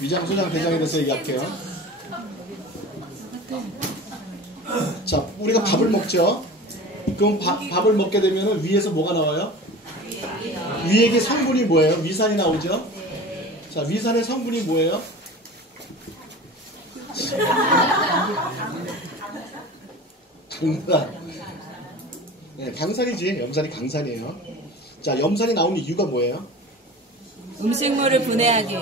위장, 소장, 대장에 대해서 얘기할게요. 자, 우리가 밥을 먹죠. 그럼 밥을 먹게 되면 위에서 뭐가 나와요? 위액의 성분이 뭐예요? 위산이 나오죠. 자, 위산의 성분이 뭐예요? 강산. 네, 강산이지. 염산이 강산이에요. 자, 염산이 나오는 이유가 뭐예요? 음식물을 분해하기.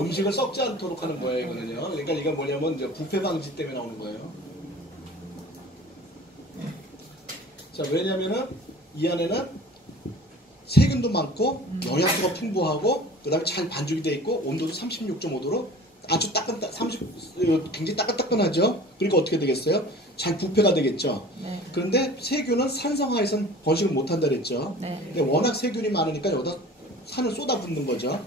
음식을 썩지 않도록 하는 거예요, 이거는요. 그러니까 이건 뭐냐면 이제 부패 방지 때문에 나오는 거예요. 자, 왜냐면은 이 안에는 세균도 많고 영양소가 풍부하고 그다음에 잘 반죽이 돼 있고 온도도 36.5도로 아주 굉장히 따끈따끈하죠. 그러니까 어떻게 되겠어요? 잘 부패가 되겠죠. 네. 그런데 세균은 산성하에선 번식을 못한다 그랬죠. 네. 근데 워낙 세균이 많으니까 여기다 산을 쏟아붓는 거죠.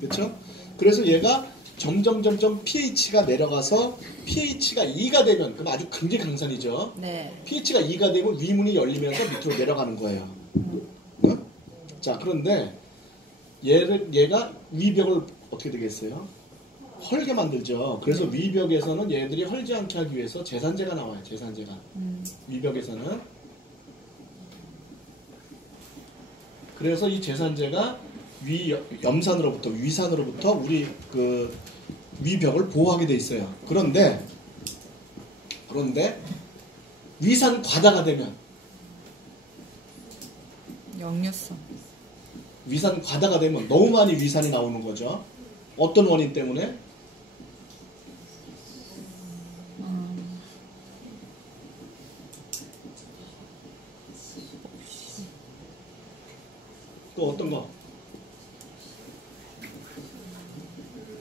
그렇죠? 그래서 얘가 점점 pH가 내려가서 pH가 2가 되면 그럼 아주 굉장히 강산이죠. 네. pH가 2가 되면 위문이 열리면서 밑으로 내려가는 거예요. 어? 자, 그런데 얘가 위벽을 어떻게 되겠어요? 헐게 만들죠. 그래서 위벽에서는 얘들이 헐지 않게 하기 위해서 제산제가 나와요. 제산제가. 위벽에서는. 그래서 이 제산제가 염산으로부터 위산으로부터 우리 그 위벽을 보호하게 돼 있어요. 그런데 위산 과다가 되면 역류성. 위산 과다가 되면 너무 많이 위산이 나오는 거죠. 어떤 원인 때문에? 또 어떤 거?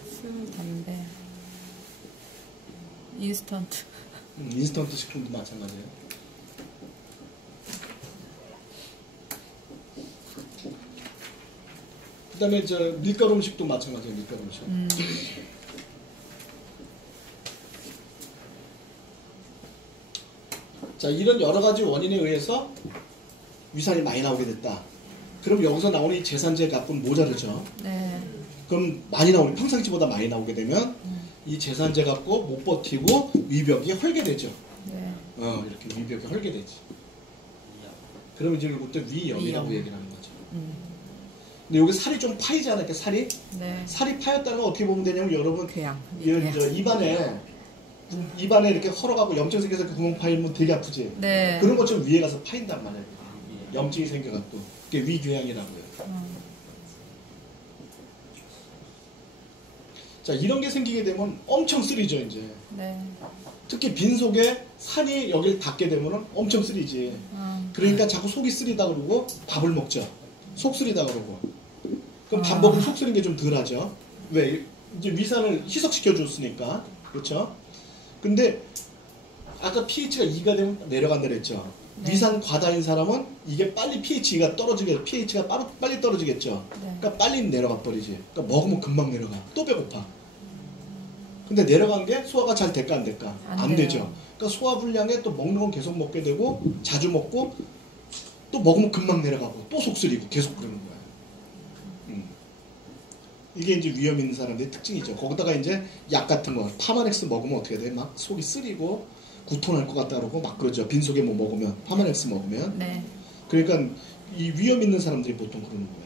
술, 담배, 인스턴트. 인스턴트 식품도 마찬가지예요. 그 다음에 밀가루 음식도 마찬가지예요. 밀가루 음식. 자, 이런 여러 가지 원인에 의해서 위산이 많이 나오게 됐다. 그럼 여기서 나오는 이 제산제 값은 모자르죠. 네. 그럼 많이 나오면 평상시보다 많이 나오게 되면 이 제산제 갖고 못 버티고 위벽이 헐게 되죠. 네. 이렇게 위벽이 헐게 되지. 그러면 이제 그때 위염이라고 얘기를 하는 거죠. 근데 여기 살이 좀 파이지 않을까? 살이? 네. 살이 파였다는 건 어떻게 보면 되냐면 여러분 그냥. 입안에 이렇게 헐어가고 염증 생겨서 그 구멍 파이면 되게 아프지. 네. 그런 것처럼 위에 가서 파인단 말이에요. 염증이 생겨갖고 그게 위궤양이라고요. 자, 이런 게 생기게 되면 엄청 쓰리죠, 이제. 네. 특히 빈속에 산이 여기를 닿게 되면 엄청 쓰리지. 그러니까 자꾸 속이 쓰리다 그러고 밥을 먹죠. 속 쓰리다 그러고. 그럼 밥 먹으면 속 쓰린 게 좀 덜하죠. 왜? 이제 위산을 희석시켜 줬으니까. 그렇죠? 근데 아까 pH가 2가 되면 내려간다 그랬죠. 네. 위산 과다인 사람은 이게 빨리 pH가 빨리 떨어지겠죠. 네. 그러니까 빨리 내려가 버리지. 그러니까 먹으면 금방 내려가. 또 배고파. 근데 내려간 게 소화가 잘 될까 안 될까? 안 되죠. 그러니까 소화 불량에 또 먹는 건 계속 먹게 되고 자주 먹고 또 먹으면 금방 내려가고 또 속쓰리고 계속 그러는 거야. 이게 이제 위험 있는 사람들의 특징이죠. 거기다가 이제 약 같은 거 파마넥스 먹으면 어떻게 돼? 막 속이 쓰리고 구토날 것 같다 그러고 막 그러죠. 빈속에 뭐 먹으면 파마넥스 먹으면. 네. 그러니까 이 위험 있는 사람들이 보통 그러는 거예요.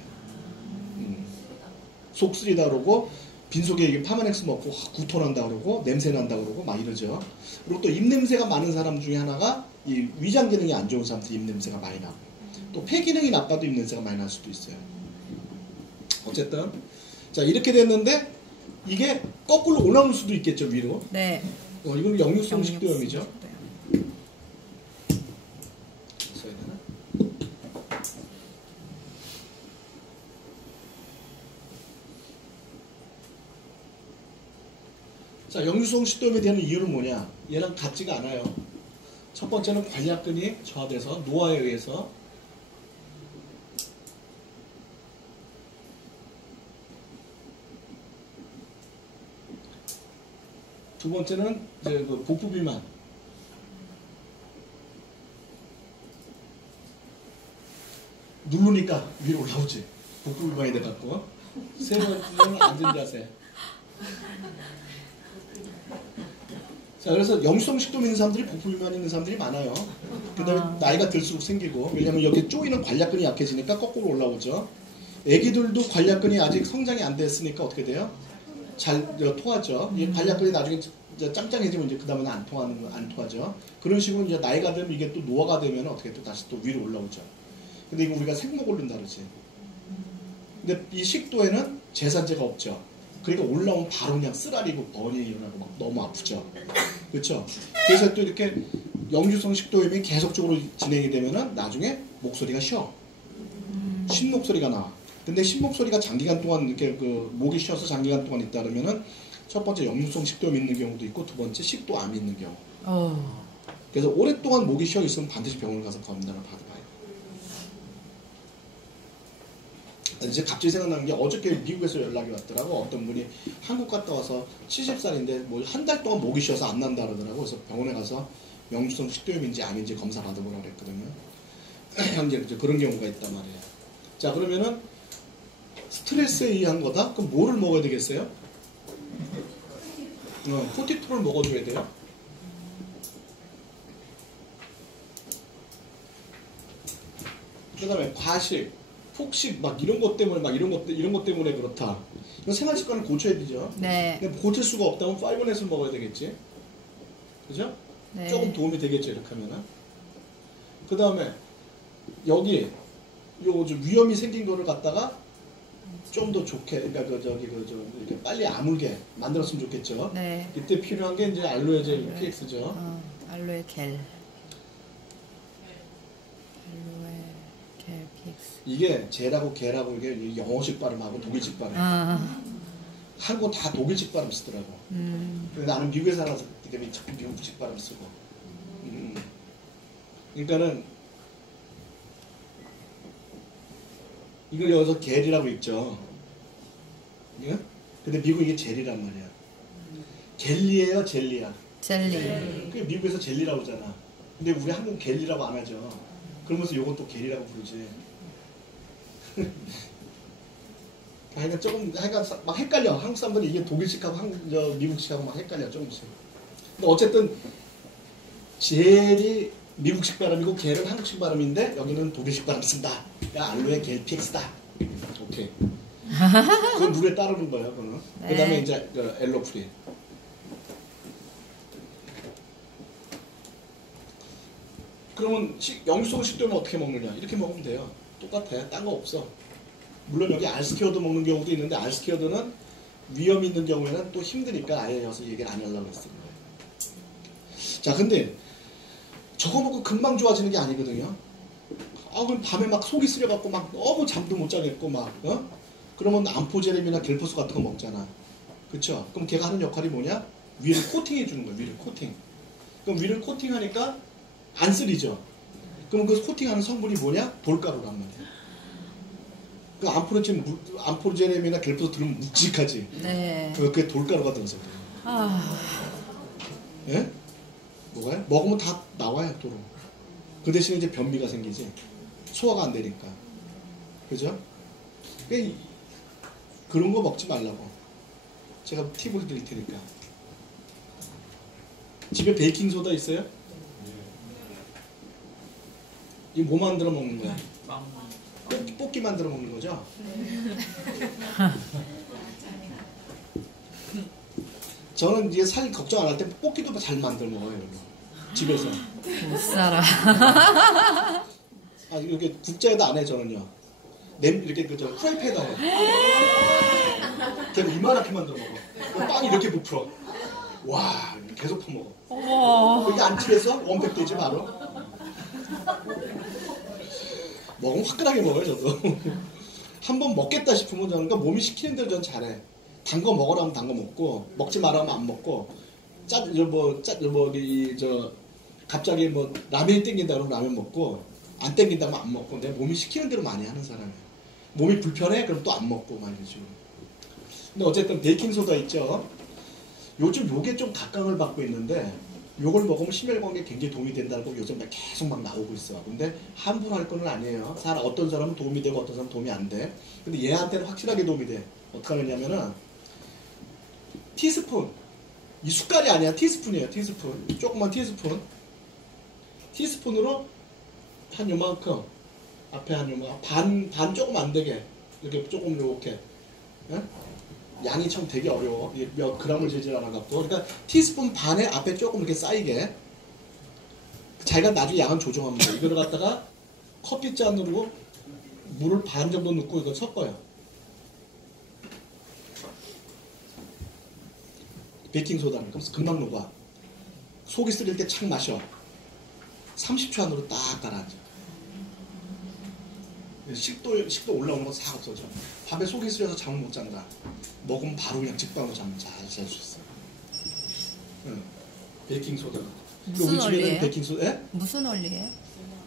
속 쓰리다 그러고 빈속에 이게 파마넥스 먹고 구토난다 그러고 냄새 난다 그러고 막 이러죠. 그리고 또 입냄새가 많은 사람 중에 하나가 이 위장 기능이 안 좋은 사람들이 입냄새가 많이 나고 또 폐 기능이 나빠도 입냄새가 많이 날 수도 있어요. 어쨌든 자, 이렇게 됐는데 이게 거꾸로 올라올 수도 있겠죠, 위로. 네. 이건 역류성 식도염이죠. 써야 되나? 자, 역류성 식도염에 대한 이유는 뭐냐? 얘랑 같지가 않아요. 첫 번째는 관략근이 저하돼서 노화에 의해서 두 번째는 이제 그 복부 비만. 누르니까 위로 올라오지. 복부 비만이 돼갖고. 세 번째는 앉은 자세. 자, 그래서 영유성 식도염 있는 사람들이 복부비만 있는 사람들이 많아요. 그 다음에 나이가 들수록 생기고, 왜냐면 여기 쪼이는 관략근이 약해지니까 거꾸로 올라오죠. 애기들도 관략근이 아직 성장이 안 됐으니까 어떻게 돼요? 잘 토하죠. 이 관략근이 나중에 짱짱해지면 이제 그 다음에는 안 토하죠. 그런 식으로 이제 나이가 되면 이게 또 노화가 되면 어떻게 또 다시 또 위로 올라오죠. 근데 이거 우리가 생목 오른다 그러지. 근데 이 식도에는 제산제가 없죠. 그러니까 올라오면 바로 그냥 쓰라리고 번이 일어나고 막 너무 아프죠. 그렇죠? 그래서 또 이렇게 영유성 식도염이 계속적으로 진행이 되면은 나중에 목소리가 쉬어. 쉰 목소리가 나와. 근데 쉰 목소리가 장기간 동안 이렇게 그 목이 쉬어서 장기간 동안 있다 그러면은 첫 번째 영유성 식도염이 있는 경우도 있고 두 번째 식도암이 있는 경우. 그래서 오랫동안 목이 쉬어 있으면 반드시 병원을 가서 검사를 받아봐요. 이제 갑자기 생각나는 게 어저께 미국에서 연락이 왔더라고. 어떤 분이 한국 갔다 와서 70살인데 뭐 한 달 동안 목이 쉬어서 안 난다 그러더라고. 그래서 병원에 가서 영유성 식도염인지 아닌지 검사 받아보라고 그랬거든요. 현재 이제 그런 경우가 있단 말이에요. 자, 그러면은 스트레스에 의한 거다? 그럼 뭐를 먹어야 되겠어요? 코티토를 먹어줘야 돼요. 그 다음에 과식, 폭식, 막 이런 것 때문에, 이런 것 때문에 그렇다. 이건 생활 습관을 고쳐야 되죠. 네. 고칠 수가 없다면 파이브넷을 먹어야 되겠지. 그죠? 네. 조금 도움이 되겠죠, 이렇게 하면은. 그 다음에 여기 요 좀 위험이 생긴 거를 갖다가 좀 더 좋게, 그러니까 이렇게 빨리 아물게 만들었으면 좋겠죠. 네. 이때 필요한 게 이제 알로에 젤 PX죠. 알로에 겔. 알로에 겔 PX. 이게 젤하고 겔하고 이게 영어식 발음하고 독일식 발음. 한국 다 독일식 발음 쓰더라고. 근데 나는 미국에 살아서 때문에 자꾸 미국식 발음 쓰고. 그러니까는 이걸 여기서 겔이라고 읽죠. 예? 근데 미국 이게 젤이란 말이야. 겔리예요, 젤리야. 젤리. 그게 미국에서 젤리라고 하잖아. 근데 우리 한국 겔리라고 안 하죠. 그러면서 요건 또 겔이라고 부르지. 그러니까 조금 막 헷갈려. 한국 사람들이 이게 독일식하고 미국식하고 막 헷갈려 조금씩. 근데 어쨌든 젤이 미국식 발음이고 겔은 한국식 발음인데 여기는 독일식 발음 쓴다. 그러니까 알로에 겔 PX다. 오케이. 그건 룰에 따르는 거예요. 그거는. 네. 그 다음에 이제 엘로프리. 그러면 영유성 식도염은 어떻게 먹느냐? 이렇게 먹으면 돼요. 똑같아. 딴 거 없어. 물론 여기 알스케어도 먹는 경우도 있는데 알스케어드는 위험이 있는 경우에는 또 힘드니까 아예 여기서 얘기를 안 하려고 했어요. 자, 근데 저거 먹고 금방 좋아지는 게 아니거든요. 그럼 밤에 막 속이 쓰려갖고 막 너무 잠도 못 자겠고 막 그러면 암포제렘이나 겔포스 같은 거 먹잖아. 그쵸? 그럼 걔가 하는 역할이 뭐냐? 위를 코팅해 주는 거야. 위를 코팅. 그럼 위를 코팅하니까 안 쓰리죠. 그럼 그 코팅하는 성분이 뭐냐? 돌가루란 말이야. 그 암포제렘이나 겔포스 들으면 묵직하지. 네. 그게 돌가루가 들어서 그래요. 예? 뭐가요? 먹으면 다 나와요, 도로. 그 대신에 이제 변비가 생기지. 소화가 안 되니까. 그죠? 그러니까 그런 거 먹지 말라고. 제가 팁을 드릴 테니까. 집에 베이킹소다 있어요? 이 뭐 만들어 먹는 거야? 뽑기 만들어 먹는 거죠? 저는 이제 살 걱정 안 할 때 뽑기도 잘 만들어 먹어요, 이거. 집에서. 못 살아. 이렇게 국자에다 안 해, 저는요. 이렇게 프라이팬에다 해. 걔는 이만하게 만들어 먹어. 빵이 이렇게 부풀어. 와, 계속 퍼먹어. 이게 안 튀겠어? 원팩 되지, 바로. 먹으면 화끈하게 먹어요, 저도. 한번 먹겠다 싶으면 저는 그러니까 몸이 시키는 대로 전 잘해. 단 거 먹으라면 단 거 먹고, 먹지 말라면 안 먹고, 갑자기 뭐 라면이 땡긴다 그러면 라면 먹고, 안 땡긴다면 안 먹고, 내 몸이 시키는 대로 많이 하는 사람이에요. 몸이 불편해? 그럼 또 안 먹고, 막 이런 식으로. 근데 어쨌든 베이킹소다 있죠? 요즘 요게 좀 각광을 받고 있는데, 요걸 먹으면 심혈관계에 굉장히 도움이 된다고 요즘 계속 막 나오고 있어. 근데 함부로 할 거는 아니에요. 어떤 사람은 도움이 되고 어떤 사람은 도움이 안 돼. 근데 얘한테는 확실하게 도움이 돼. 어떻게 하느냐면은 티스푼, 이 숟갈이 아니야. 티스푼이에요. 티스푼. 조그만 티스푼. 티스푼으로 한 요만큼, 앞에 한 요만큼, 반 조금 안 되게 이렇게 조금 이렇게. 예? 양이 참 되게 어려워. 몇 그램을 재질 않아갖고. 그러니까 티스푼 반에 앞에 조금 이렇게 쌓이게. 자기가 나중에 양은 조정하면 돼. 이거를 갖다가 커피잔으로 물을 반 정도 넣고 이거 섞어요. 베이킹소다는 그럼 금방 녹아. 속이 쓰릴 때 착 마셔. 30초 안으로 딱 가라앉아. 식도 올라오는 건 싹 없어져. 밤에 속이 쓰려서 잠을 못 잔다. 먹으면 바로 그냥 직방으로 잠을 잘 잘 수 있어. 응. 베이킹소다. 무슨 원리예요? 베이킹소다. 무슨 원리예요?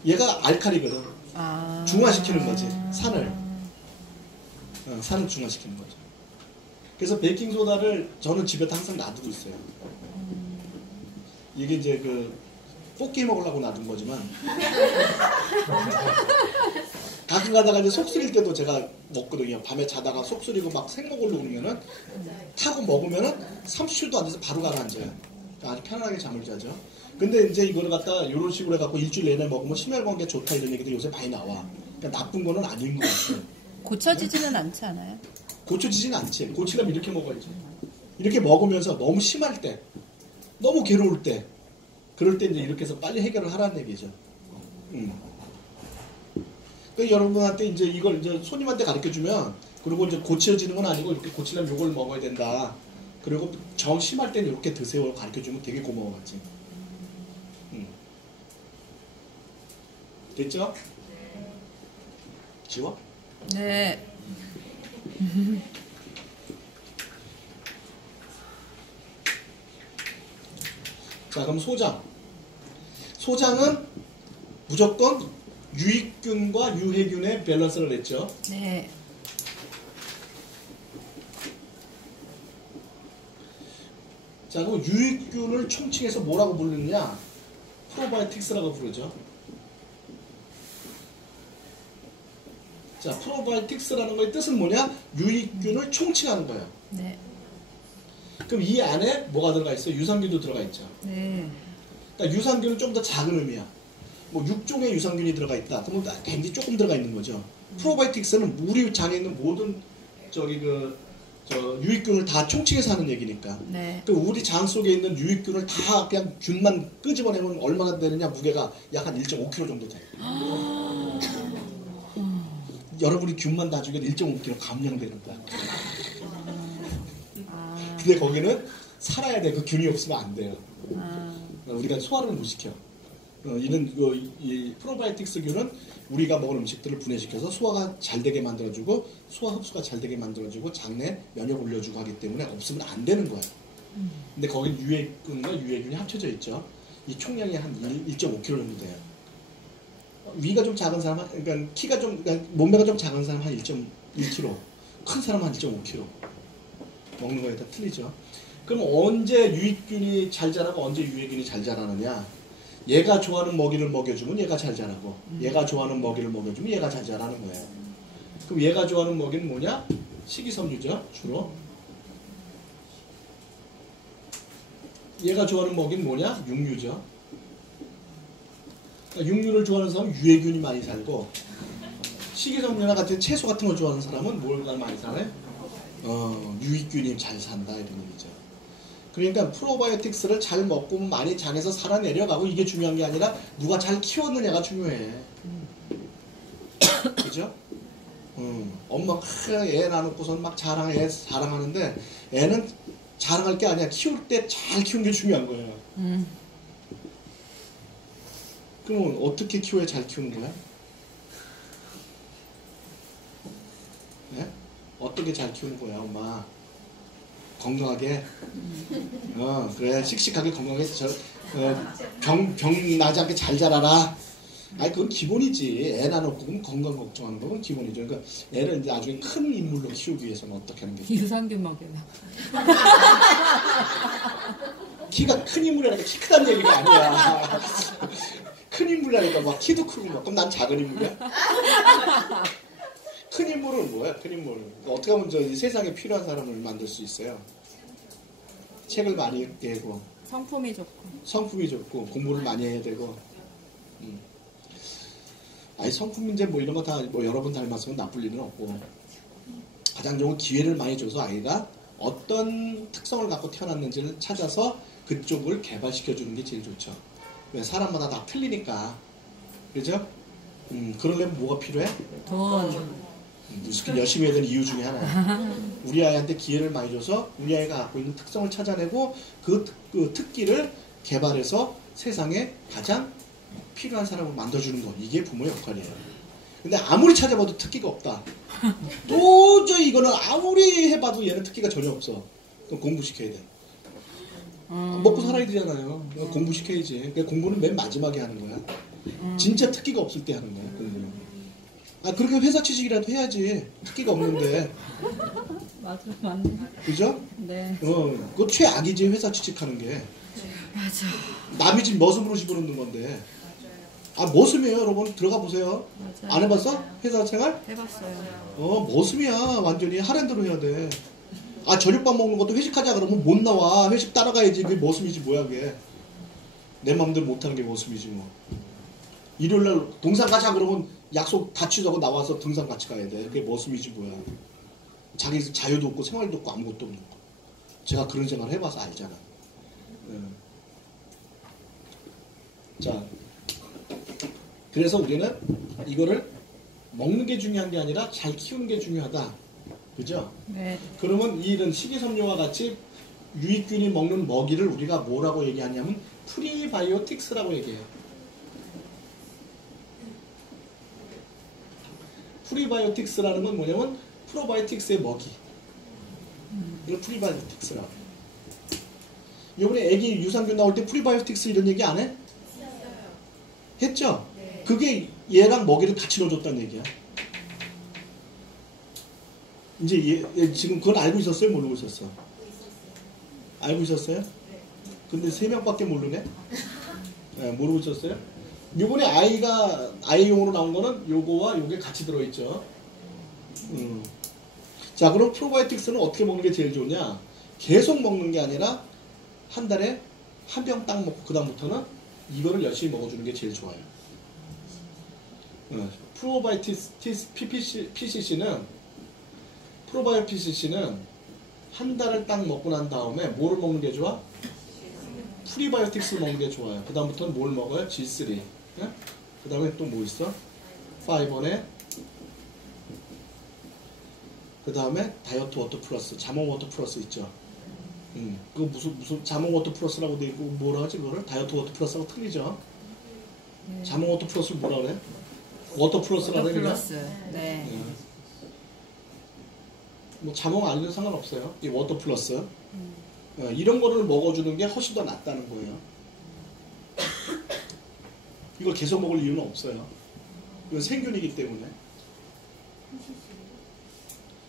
얘가 알칼리거든. 중화시키는 거지. 산을. 산을 중화시키는 거죠. 그래서 베이킹소다를 저는 집에다 항상 놔두고 있어요. 이게 이제 뽑기 먹으려고 놔둔 거지만 가끔 가다가 이제 속 쓰릴 때도 제가 먹거든요. 밤에 자다가 속 쓰리고 막 생먹으려고 그러면은 타고 먹으면은 30초도 안 돼서 바로 가라앉아요. 그러니까 아주 편안하게 잠을 자죠. 근데 이제 이거를 갖다 이런 식으로 해갖고 일주일 내내 먹으면 심혈관계 좋다 이런 얘기도 요새 많이 나와. 그러니까 나쁜 거는 아닌 것 같아요. 고쳐지지는 않지 않아요? 고쳐지진 않지. 고치려면 이렇게 먹어야지. 이렇게 먹으면서 너무 심할 때, 너무 괴로울 때, 그럴 때 이제 이렇게 해서 빨리 해결을 하라는 얘기죠. 그러니까 여러분한테 이제 이걸 이제 손님한테 가르쳐 주면, 그리고 이제 고쳐지는 건 아니고 이렇게 고치려면 이걸 먹어야 된다. 그리고 정 심할 때는 이렇게 드세요. 가르쳐 주면 되게 고마워하지. 됐죠? 지워? 네. 자, 그럼 소장. 소장은 무조건 유익균과 유해균의 밸런스를 냈죠. 네. 자, 그럼 유익균을 총칭해서 뭐라고 부르느냐? 프로바이오틱스라고 부르죠. 자, 프로바이오틱스라는 거의 뜻은 뭐냐? 유익균을 총칭하는 거예요. 네. 그럼 이 안에 뭐가 들어가 있어요? 유산균도 들어가 있죠. 네. 그러니까 유산균은 좀 더 작은 의미야. 뭐 6종의 유산균이 들어가 있다. 그러면 굉장히 조금 들어가 있는 거죠. 프로바이오틱스는 우리 장에 있는 모든 유익균을 다 총칭해서 하는 얘기니까. 네. 그 우리 장 속에 있는 유익균을 다 그냥 균만 끄집어내면 얼마나 되느냐? 무게가 약 한 1.5kg 정도 돼. 여러분이 균만 다 죽여도 1.5kg 감량되는 거야. 근데 거기는 살아야 돼. 그 균이 없으면 안 돼요. 우리가 소화를 못 시켜. 이 프로바이오틱스 균은 우리가 먹은 음식들을 분해시켜서 소화가 잘 되게 만들어주고 소화 흡수가 잘 되게 만들어주고 장내 면역 올려주고 하기 때문에 없으면 안 되는 거예요. 근데 거기 유해균과 유해균이 합쳐져 있죠. 이 총량이 한 1.5kg 정도 돼요. 위가 좀 작은 사람, 그러니까 키가 좀, 그러니까 몸매가 좀 작은 사람 한 1.1kg, 큰 사람 한 1.5kg. 먹는 거에 다 틀리죠. 그럼 언제 유익균이 잘 자라고 언제 유해균이 잘 자라느냐? 얘가 좋아하는 먹이를 먹여주면 얘가 잘 자라고, 얘가 좋아하는 먹이를 먹여주면 얘가 잘 자라는 거예요. 그럼 얘가 좋아하는 먹이는 뭐냐? 식이섬유죠, 주로. 얘가 좋아하는 먹이는 뭐냐? 육류죠. 그러니까 육류를 좋아하는 사람은 유해균이 많이 살고, 식이섬유나 같은 채소 같은 걸 좋아하는 사람은 뭘가 많이 살아요? 유익균이 잘 산다 이런 얘기죠. 그러니까 프로바이오틱스를 잘 먹고 많이 장에서 살아내려가고 이게 중요한 게 아니라 누가 잘 키웠느냐가 중요해. 그죠? 엄마 애 낳고선 막 애 자랑하는데 애는 자랑할 게 아니야. 키울 때 잘 키운 게 중요한 거예요. 그럼 어떻게 키워야 잘 키우는 거야? 네? 어떻게 잘 키우는 거야, 엄마? 건강하게. 그래, 씩씩하게 건강하게 병 나지 않게 잘 자라라. 아니, 그건 기본이지. 애 낳아놓고 그럼 건강 걱정하는 건 기본이죠. 그러니까 애를 이제 나중에 큰 인물로 키우기 위해서는 어떻게 하는 게 유산균 먹여라. 키가 큰 인물이라니까 키 크다는 얘기가 아니야. 큰 인물이라니까 막 키도 크고 막 그럼 난 작은 인물이야? 큰 인물은 뭐야? 큰 인물. 그러니까 어떻게 하면 이 세상에 필요한 사람을 만들 수 있어요? 책을 많이 읽게 되고 성품이 좋고 공부를 많이 해야 되고 아니 성품 문제 뭐 이런 거 다 뭐 여러 번 닮았으면 나쁠 일은 없고 가장 좋은 기회를 많이 줘서 아이가 어떤 특성을 갖고 태어났는지를 찾아서 그쪽을 개발시켜 주는 게 제일 좋죠. 왜 사람마다 다 틀리니까 그죠? 그러려면 뭐가 필요해? 돈. 열심히 해야 되는 이유 중에 하나야. 우리 아이한테 기회를 많이 줘서 우리 아이가 갖고 있는 특성을 찾아내고 그 특기를 개발해서 세상에 가장 필요한 사람을 만들어주는 것. 이게 부모의 역할이에요. 근데 아무리 찾아봐도 특기가 없다. 도저히 이거는 아무리 해봐도 얘는 특기가 전혀 없어. 그럼 공부시켜야 돼. 먹고 살아야 되잖아요. 공부시켜야지. 그러니까 공부는 맨 마지막에 하는 거야. 진짜 특기가 없을 때 하는 거야. 그렇게 회사 취직이라도 해야지. 특기가 없는데. 맞네. 그죠? 네. 그거 최악이지, 회사 취직하는 게. 맞아. 남의 집 머슴으로 집어넣는 건데. 머슴이에요, 여러분. 들어가 보세요. 맞아요. 안 해봤어? 회사 생활? 해봤어요. 머슴이야. 완전히 하랜드로 해야 돼. 저녁밥 먹는 것도 회식하자 그러면 못 나와. 회식 따라가야지. 그게 머슴이지, 뭐야, 그게. 내 맘대로 못하는 게 머슴이지, 뭐. 일요일날 등산 가자 그러면 약속 다 취소하고 나와서 등산 같이 가야 돼. 그게 머슴이지 뭐야. 자기 자유도 없고 생활도 없고 아무것도 없는 거. 제가 그런 생활 해봐서 알잖아. 자, 그래서 우리는 이거를 먹는 게 중요한 게 아니라 잘 키우는 게 중요하다. 그죠? 네. 그러면 이런 식이섬유와 같이 유익균이 먹는 먹이를 우리가 뭐라고 얘기하냐면 프리바이오틱스라고 얘기해요. 프리바이오틱스라는 건 뭐냐면 프로바이오틱스의 먹이. 이걸 프리바이오틱스라고. 이번에 애기 유산균 나올 때 프리바이오틱스 이런 얘기 안 해? 했죠? 네. 그게 얘랑 먹이를 같이 넣어줬다는 얘기야. 이제 얘 지금 그건 알고 있었어요? 모르고 있었어? 알고 있었어요? 근데 3명밖에 모르네? 네, 모르고 있었어요? 요번에 아이용으로 나온 거는 요거와 요게 같이 들어있죠. 자, 그럼 프로바이오틱스는 어떻게 먹는 게 제일 좋냐? 계속 먹는 게 아니라 한 달에 한 병 딱 먹고 그다음부터는 이거를 열심히 먹어주는 게 제일 좋아요. 프로바이오틱스 PCC는 한 달을 딱 먹고 난 다음에 뭐를 먹는 게 좋아? 프리바이오틱스를 먹는 게 좋아요. 그 다음부터는 뭘 먹어요? G3. 네? 그 다음에 또 뭐 있어? 5원에 그 다음에 다이어트 워터 플러스, 자몽 워터 플러스 있죠. 그거 무슨 자몽 워터 플러스라고 돼 있고 뭐라 하지 그거를? 다이어트 워터 플러스하고 틀리죠. 자몽 워터 플러스를 뭐라 그래? 워터 플러스라고 그래? 플러스. 네. 뭐 자몽 아니면 상관없어요. 이 워터 플러스. 이런 거를 먹어주는 게 훨씬 더 낫다는 거예요. 이걸 계속 먹을 이유는 없어요. 이건 생균이기 때문에.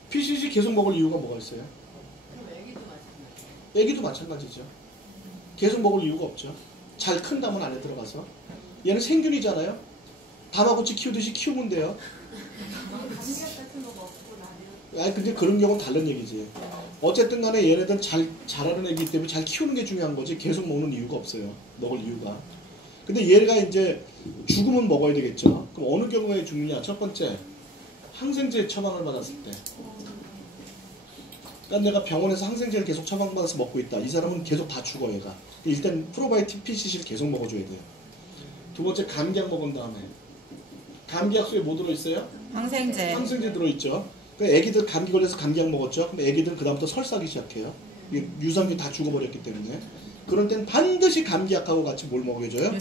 PCC 계속 먹을 이유가 뭐가 있어요? 애기도 마찬가지죠. 계속 먹을 이유가 없죠. 잘 큰다면 안에 들어가서. 얘는 생균이잖아요. 다마고치 키우듯이 키우면 돼요. 근데 그런 경우는 다른 얘기지. 어쨌든 간에 얘네들은 잘하는 애기 때문에 잘 키우는 게 중요한 거지 계속 먹는 이유가 없어요. 먹을 이유가. 근데 얘가 이제 죽으면 먹어야 되겠죠. 그럼 어느 경우에 죽느냐? 첫 번째, 항생제 처방을 받았을 때. 그러니까 내가 병원에서 항생제를 계속 처방받아서 먹고 있다. 이 사람은 계속 다 죽어 얘가. 일단 프로바이오틱 PCC를 계속 먹어줘야 돼요. 두 번째, 감기약 먹은 다음에. 감기약 속에 뭐 들어있어요? 항생제 들어있죠. 애기들 감기 걸려서 감기약 먹었죠. 그럼 애기들은 그다음부터 설사하기 시작해요. 유산균 다 죽어버렸기 때문에. 그런 때는 반드시 감기약하고 같이 뭘 먹여줘요?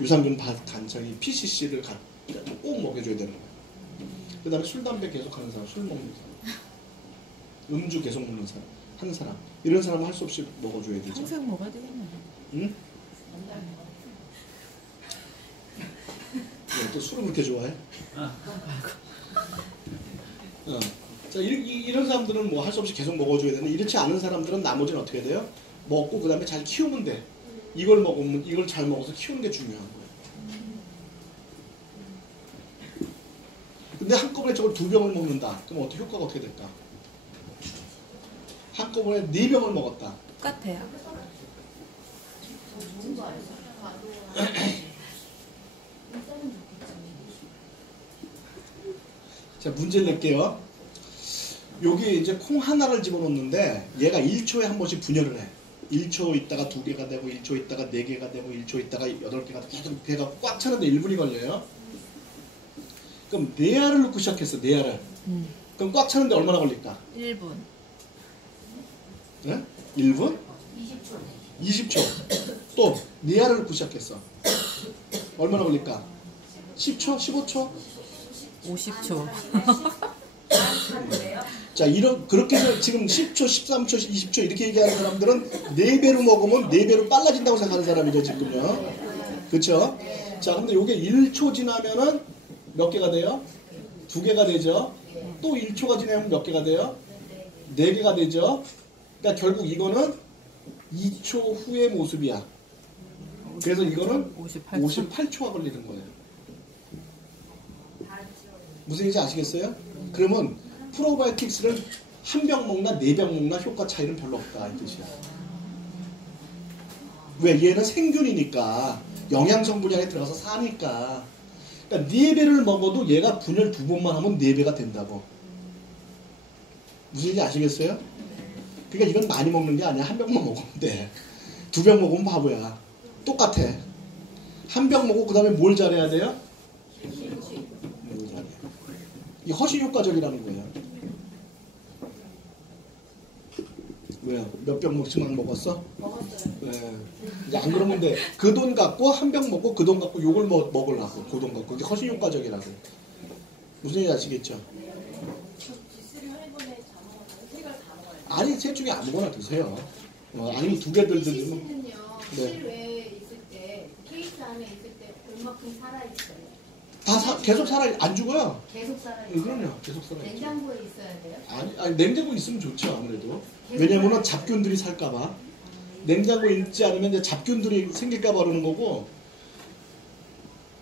유산균 간장이 PCC를 꼭 먹여줘야 되는 거예요. 그 다음에 술, 담배 계속 하는 사람, 술 먹는 사람, 음주 계속 먹는 사람, 하는 사람, 이런 사람은 할 수 없이 먹어줘야 되죠. 항상 먹어야 되겠네. 응? 또 술을 그렇게 좋아해? 자, 이런 사람들은 뭐 할 수 없이 계속 먹어줘야 되는데, 이렇지 않은 사람들은 나머지는 어떻게 돼요? 먹고 그 다음에 잘 키우면 돼. 이걸 먹으면 이걸 잘 먹어서 키우는 게 중요한 거예요. 근데 한꺼번에 저걸 2병을 먹는다. 그럼 어떻게 효과가 어떻게 될까? 한꺼번에 4병을 먹었다. 똑같아요. 자, 문제를 낼게요. 여기 이제 콩 하나를 집어넣는데 얘가 1초에 한 번씩 분열을 해. 1초 있다가 2개가 되고 1초 있다가 4개가 되고 1초 있다가 8개가 되고 계속 걔가 꽉 차는데 1분이 걸려요. 그럼 4알을 넣고 시작했어. 4알을. 그럼 꽉 차는데 얼마나 걸릴까? 1분. 네? 1분? 20초. 또 4알을 넣고 시작했어. 얼마나 걸릴까? 10초? 15초? 50초. 자, 그렇게 해서 지금 10초, 13초, 20초 이렇게 얘기하는 사람들은 4배로 먹으면 4배로 빨라진다고 생각하는 사람이죠, 지금요. 그쵸? 자, 근데 요게 1초 지나면은 몇 개가 돼요? 2개가 되죠? 또 1초가 지나면 몇 개가 돼요? 4개가 되죠? 그러니까 결국 이거는 2초 후의 모습이야. 그래서 이거는 58초가 걸리는 거예요. 무슨 얘기인지 아시겠어요? 그러면 프로바이오틱스를 한 병 먹나 4병 먹나 효과 차이는 별로 없다 이 뜻이야. 왜? 얘는 생균이니까 영양 성분이 안에 들어가서 사니까. 그러니까 4배를 먹어도 얘가 분열 2번만 하면 4배가 된다고. 무슨 얘기인지 아시겠어요? 그러니까 이건 많이 먹는 게 아니야. 한 병만 먹으면 돼. 2병 먹으면 바보야. 똑같아. 한 병 먹고 그 다음에 뭘 잘해야 돼요? 이 훨씬 효과적이라는 거예요. 왜요? 몇 병 먹지만 먹었어? 먹었어요. 네. 이제 안 그러면 돼. 그 돈 갖고 한 병 먹고 그 돈 갖고 요걸 먹으려고. 그 돈 갖고. 그게 훨씬 효과적이라고. 무슨 얘기 아시겠죠? G3 허니버넷 다 먹었어요. 3개를 다 먹어요. 아니, 셋 중에 아무거나 드세요. 아니면 2개들 드시면. CC는요. 네. 실외에 있을 때, 케이스 안에 있을 때 얼마큼 살아있어요? 계속 안 죽어요. 계속 살아있어요. 그럼요. 계속 살아있죠. 냉장고에 있어야 돼요? 아니, 냉장고 있으면 좋죠, 아무래도. 왜냐면은 잡균들이 살까봐. 냉장고에 있지 않으면 이제 잡균들이 생길까봐 그러는 거고.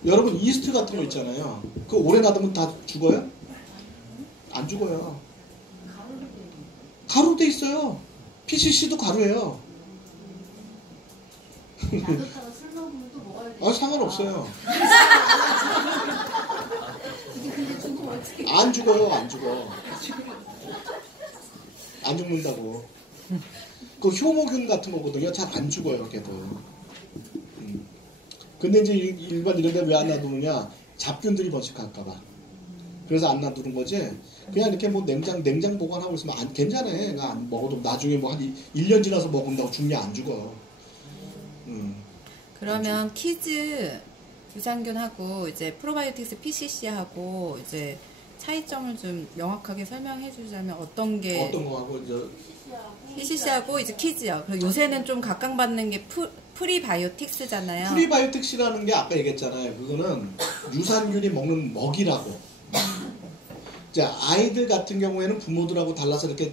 여러분, 이스트 같은 거 있잖아요. 그거 오래 놔두면 다 죽어요? 안 죽어요. 가루로 돼 있는 가루 돼 있어요. PCC도 가루예요. 나도타가 술 먹으면 또 먹어야 돼. 상관없어요. 근데 죽으면 어떻게 안 죽어요, 안 죽어. 안 죽는다고. 그 효모균 같은 거거든요. 잘 안 죽어요, 걔도. 근데 이제 일반 이런 데 왜 안 놔두느냐? 잡균들이 번식할까봐. 그래서 안 놔두는 거지. 그냥 이렇게 뭐 냉장 보관하고 있으면 괜찮아. 안 먹어도 나중에 뭐 한 1년 지나서 먹은다고 죽냐? 안 죽어. 그러면 키즈 유산균하고 이제 프로바이오틱스 PCC하고 이제 차이점을 좀 명확하게 설명해 주자면 어떤 거 하고 이제 PCC하고 이제 키즈요. 그리고 요새는 좀 각광받는 게 프리바이오틱스잖아요. 프리바이오틱스라는 게 아까 얘기했잖아요. 그거는 유산균이 먹는 먹이라고. 자, 아이들 같은 경우에는 부모들하고 달라서 이렇게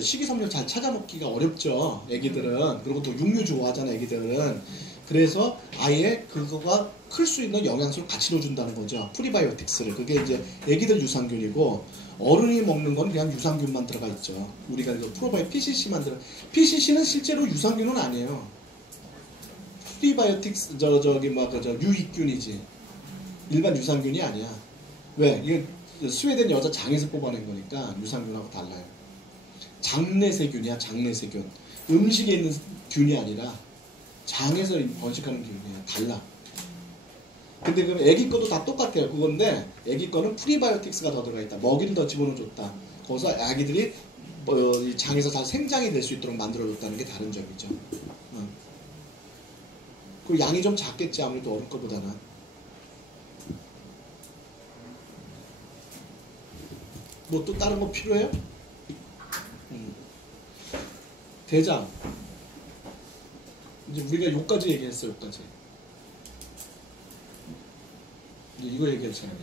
식이섬유 잘 찾아 먹기가 어렵죠. 애기들은. 그리고 또 육류 좋아하잖아, 애기들은. 그래서 아예 그거가 클 수 있는 영양소를 같이 넣어준다는 거죠. 프리바이오틱스를. 그게 이제 애기들 유산균이고 어른이 먹는 건 그냥 유산균만 들어가 있죠. 우리가 프로바이오 PCC만 PCC는 실제로 유산균은 아니에요. 프리바이오틱스 유익균이지. 일반 유산균이 아니야. 왜? 이게 스웨덴 여자 장에서 뽑아낸 거니까 유산균하고 달라요. 장내세균이야, 장내세균. 음식에 있는 균이 아니라 장에서 번식하는 균이야. 달라. 근데 그럼 애기 거도 다 똑같아요. 그건데 애기 거는 프리바이오틱스가 더 들어가 있다. 먹이를 더 집어넣어줬다. 거기서 아기들이 이 장에서 잘 생장이 될 수 있도록 만들어줬다는 게 다른 점이죠. 그리고 양이 좀 작겠지, 아무래도 어른 거보다는. 뭐 또 다른 거 필요해요? 대장. 이제 우리가 요까지 얘기했어요, 요까지. 이제 이거 얘기했잖아요.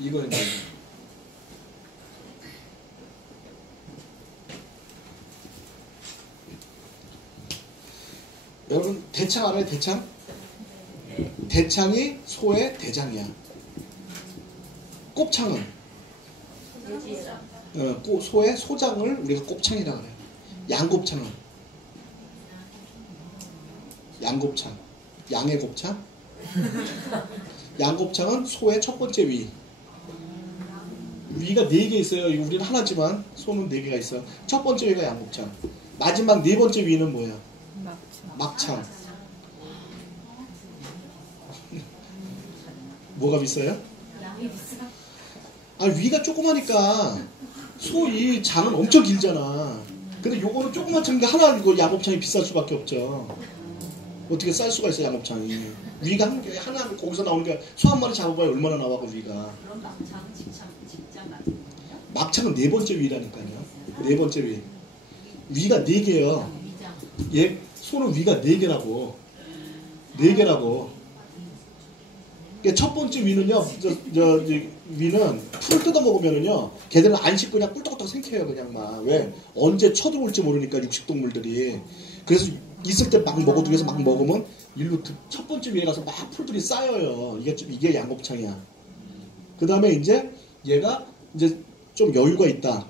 이거 이제 여러분 대창 알아요? 대창? 대창이 소의 대장이야. 곱창은 소의 소장을 우리가 곱창이라고 해요. 양곱창은 양곱창, 양의 곱창. 양곱창은 소의 첫 번째 위. 위가 4개 있어요. 우리는 하나지만 소는 4개가 있어요. 첫 번째 위가 양곱창. 마지막 4번째 위는 뭐예요? 막창. 뭐가 비싸요? 아, 위가 조그마니까 소 이 장은 엄청 길잖아. 근데 요거는 조그만 게 하나 이거 양곱창이 비쌀 수밖에 없죠. 어떻게 쌀 수가 있어 양곱창이. 위가 한 개 하나 거기서 나오는 게 소 한 마리 잡아봐야 얼마나 나와 그 위가. 그럼 막창은 직장 같은 거예요? 막창은 4번째 위라니까요. 4번째 위. 위가 4개예요. 얘 소는 위가 4개라고. 4개라고. 첫 번째 위는요, 위는 풀 뜯어 먹으면은요, 걔들은 안 씻고 그냥 꿀떡꿀떡 생겨요, 그냥 막. 왜? 언제 쳐들어올지 모르니까, 육식동물들이. 그래서 있을 때 막 먹어두면서 막 먹으면, 일로 첫 번째 위에 가서 막 풀들이 쌓여요. 이게 양곱창이야. 그 다음에 이제 얘가 이제 좀 여유가 있다.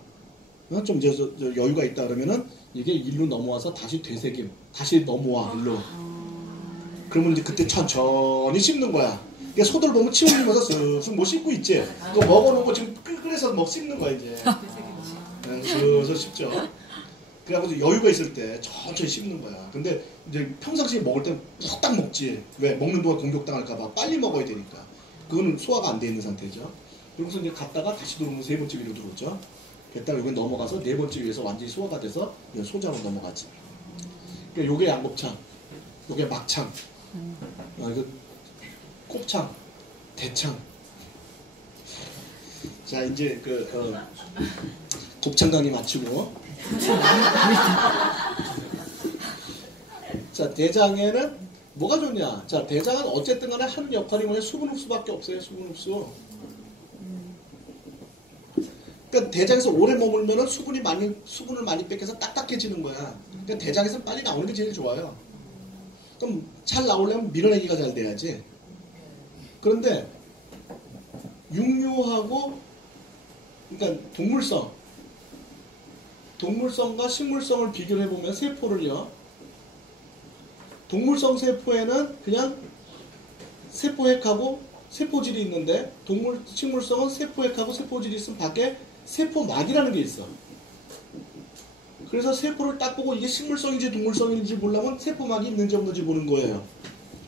좀 이제 여유가 있다 그러면은, 이게 일로 넘어와서 다시 되새김. 다시 넘어와, 일로. 그러면 이제 그때 천천히 씹는 거야. 그러니까 소들 보면 침 흘리면서 쓱쓱 뭐 씹고 있지. 그거 먹어놓고 지금 끓여서 막 씹는 거야 이제. 슬슬 씹죠. 그래가지고 여유가 있을 때 천천히 씹는 거야. 근데 이제 평상시에 먹을 땐 푹딱 먹지. 왜? 먹는 동안 공격당할까봐 빨리 먹어야 되니까. 그거는 소화가 안 돼 있는 상태죠. 그러고서 이제 갔다가 다시 들어오면 3번째 위로 들어오죠. 그랬다가 여기 넘어가서 4번째 위에서 완전히 소화가 돼서 소장으로 넘어가지. 그러니까 요게 양곱창, 요게 막창. 이거 곱창, 대창. 자, 이제 곱창 강의 마치고. 자, 대장에는 뭐가 좋냐? 자, 대장은 어쨌든 간에 하는 역할이 뭐냐? 수분 흡수밖에 없어요, 수분 흡수. 그러니까 대장에서 오래 머물면은 수분을 많이 뺏겨서 딱딱해지는 거야. 그러니까 대장에서 빨리 나오는 게 제일 좋아요. 그럼 잘 나오려면 밀어내기가 잘 돼야지. 그런데 육류하고 그러니까 동물성과 식물성을 비교를 해보면 세포를요. 동물성 세포에는 그냥 세포핵하고 세포질이 있는데 식물성은 세포핵하고 세포질이 있으면 밖에 세포막이라는 게 있어. 그래서 세포를 딱 보고 이게 식물성인지 동물성인지 보려면 세포막이 있는지 없는지 보는 거예요.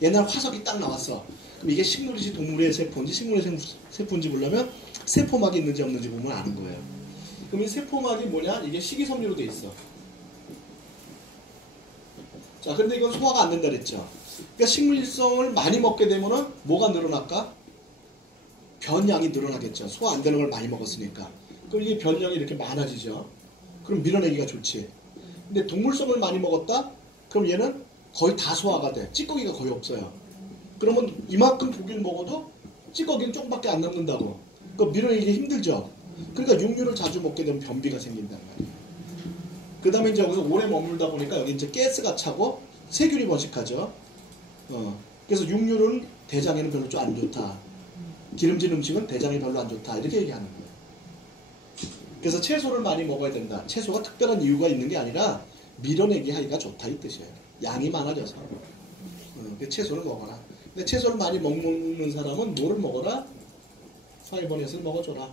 옛날 화석이 딱 나왔어. 그럼 이게 식물인지 동물의 세포인지 식물의 세포인지 보려면 세포막이 있는지 없는지 보면 아는 거예요. 그럼 이 세포막이 뭐냐? 이게 식이섬유로 돼 있어. 자, 근데 이건 소화가 안 된다 그랬죠. 그러니까 식물성을 많이 먹게 되면은 뭐가 늘어날까? 변량이 늘어나겠죠. 소화 안 되는 걸 많이 먹었으니까. 그럼 이게 변량이 이렇게 많아지죠. 그럼 밀어내기가 좋지. 근데 동물성을 많이 먹었다? 그럼 얘는 거의 다 소화가 돼. 찌꺼기가 거의 없어요. 그러면 이만큼 고기를 먹어도 찌꺼기는 조금밖에 안 남는다고. 그러니까 밀어내기 힘들죠. 그러니까 육류를 자주 먹게 되면 변비가 생긴단 말이에요. 그 다음에 이제 여기서 오래 머물다 보니까 여기 이제 가스가 차고 세균이 번식하죠. 그래서 육류는 대장에는 별로 좀 안 좋다. 기름진 음식은 대장에 별로 안 좋다. 이렇게 얘기하는 거예요. 그래서 채소를 많이 먹어야 된다. 채소가 특별한 이유가 있는 게 아니라 밀어내기 하기가 좋다 이 뜻이에요. 양이 많아져서. 채소를 먹어라. 근데 채소를 많이 먹는 사람은 뭐를 먹어라? 파이버넷을 먹어줘라.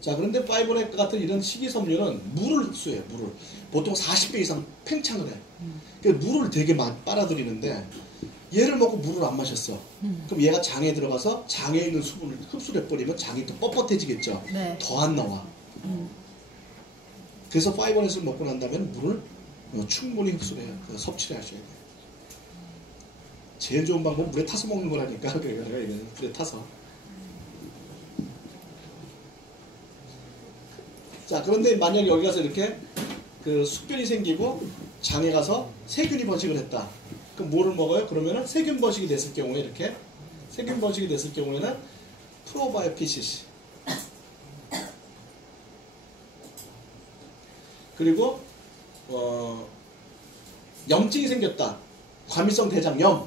자, 그런데 파이버넷 같은 이런 식이섬유는 물을 흡수해요. 물을. 보통 40배 이상 팽창을 해. 그래서 물을 되게 많이 빨아들이는데 얘를 먹고 물을 안 마셨어. 그럼 얘가 장에 들어가서 장에 있는 수분을 흡수를 해버리면 장이 또 뻣뻣해지겠죠. 네. 더 안 나와. 그래서 파이버넷을 먹고 난 다음에 물을 충분히 흡수를 해요. 섭취를 하셔야 돼요. 제일 좋은 방법은 물에 타서 먹는 거라니까. 그러니까 내가 얘기하는 물에 타서. 자, 그런데 만약 여기 가서 이렇게 숙변이 생기고 장에 가서 세균이 번식을 했다. 그럼 뭐를 먹어요? 그러면은 세균 번식이 됐을 경우에 이렇게 세균 번식이 됐을 경우에는 프로바이오피시스 그리고 염증이 생겼다. 과민성 대장염.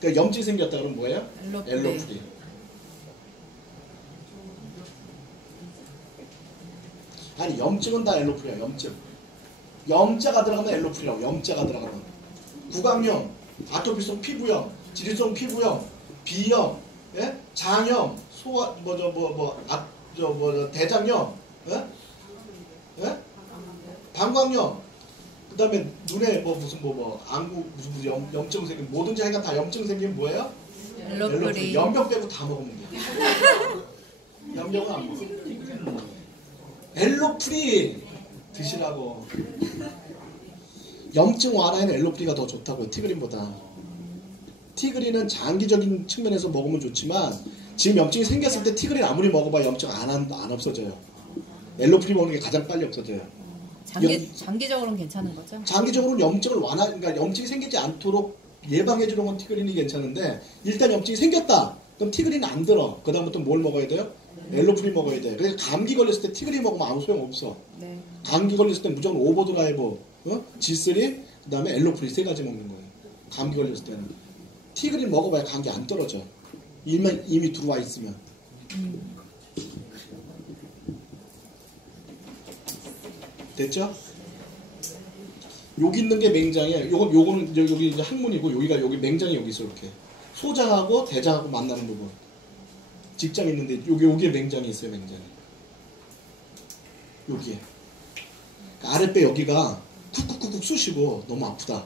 그러니까 염증이 생겼다 그러면 뭐예요? 엘로프리. 엘로프리. 아니 염증은 다 엘로프리야. 염증. 염자가 들어가면 엘로프리라고. 염자가 들어가면. 구강염, 아토피성 피부염, 지리성 피부염, 비염, 예? 장염, 소화 대장염, 예? 예? 방광염. 그다음에 눈에 무슨 안구 무슨 염증 생긴 뭐든지 하여간 다 염증 생기면 뭐예요? 엘로프리. 연병 빼고 다 먹으면 돼. 연병은 안 먹어. 엘로프리 드시라고. 염증 완화에는 엘로프리가 더 좋다고요. 티그린보다. 티그린은 장기적인 측면에서 먹으면 좋지만 지금 염증이 생겼을 때 티그린 아무리 먹어봐야 염증 안 없어져요. 엘로프리 먹는 게 가장 빨리 없어져요. 장기적으로는 괜찮은 거죠? 장기적으로는 염증을 그러니까 염증이 생기지 않도록 예방해주는 건 티그린이 괜찮은데 일단 염증이 생겼다. 그럼 티그린은 안 들어. 그 다음부터 뭘 먹어야 돼요? 엘로프리 먹어야 돼. 그래서 감기 걸렸을 때 티그린 먹으면 아무 소용 없어. 네. 감기 걸렸을 때 무조건 오버드라이브, G3, 그 다음에 엘로프리 3가지 먹는 거예요. 감기 걸렸을 때는. 티그린 먹어봐야 감기 안 떨어져. 이미 들어와 있으면. 됐죠? 여기 있는 게 맹장이에요. 요거는 여기 이제 항문이고 여기 맹장이 여기 있어 이렇게. 소장하고 대장하고 만나는 부분. 직장 있는데 여기에 맹장이 있어요. 맹장이. 여기에. 그러니까 아랫배 여기가 쿡쿡쿡쿡 쑤시고 너무 아프다.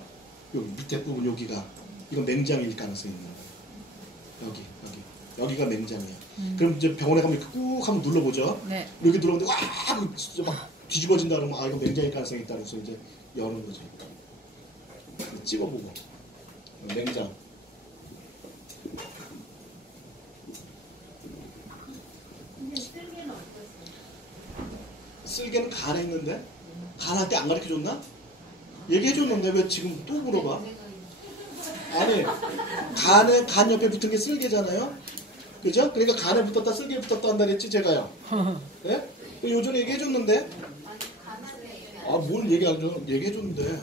여기 밑에 부분 여기가 이건 맹장일 가능성이 있는 거예요. 여기가 맹장이에요. 그럼 이제 병원에 가면 이렇게 꾹 한번 눌러보죠. 네. 여기 들어오는데 와 진짜 막 뒤집어진다 그러면 이거 맹장일 가능성이 있다 그래서 이제 여는 거죠. 찍어보고 맹장. 근데 쓸개는 어떠세요? 쓸개는 간에 있는데 간한테 안 가르쳐줬나? 얘기해줬는데 왜 지금 또 물어봐? 아니 간 옆에 붙은 게 쓸개잖아요. 그죠? 그러니까 간에 붙었다 쓸개에 붙었다 한다 그랬지 제가요. 네? 요전에 얘기해줬는데 뭘 얘기해줬는데